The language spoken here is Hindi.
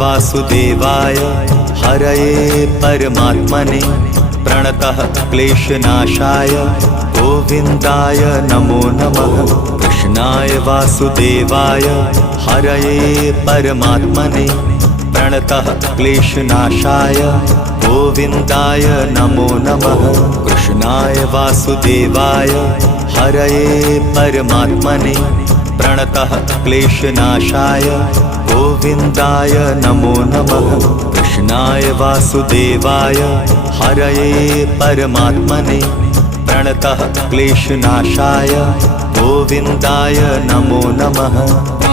वासुदेवाय हरये परमात्मने प्रणतः क्लेशनाशाय गोविन्दाय नमो नमः। कृष्णाय वासुदेवाय हरये परमात्मने प्रणतः क्लेशनाशाय गोविन्दाय नमो नमः। कृष्णाय वासुदेवाय हरये परमात्मने प्रणतः क्लेशनाशाय गोविन्दाय नमो नमः। कृष्णाय वासुदेवाय हरये परमात्मने प्रणतः क्लेशनाशाय गोविन्दाय नमो नमः।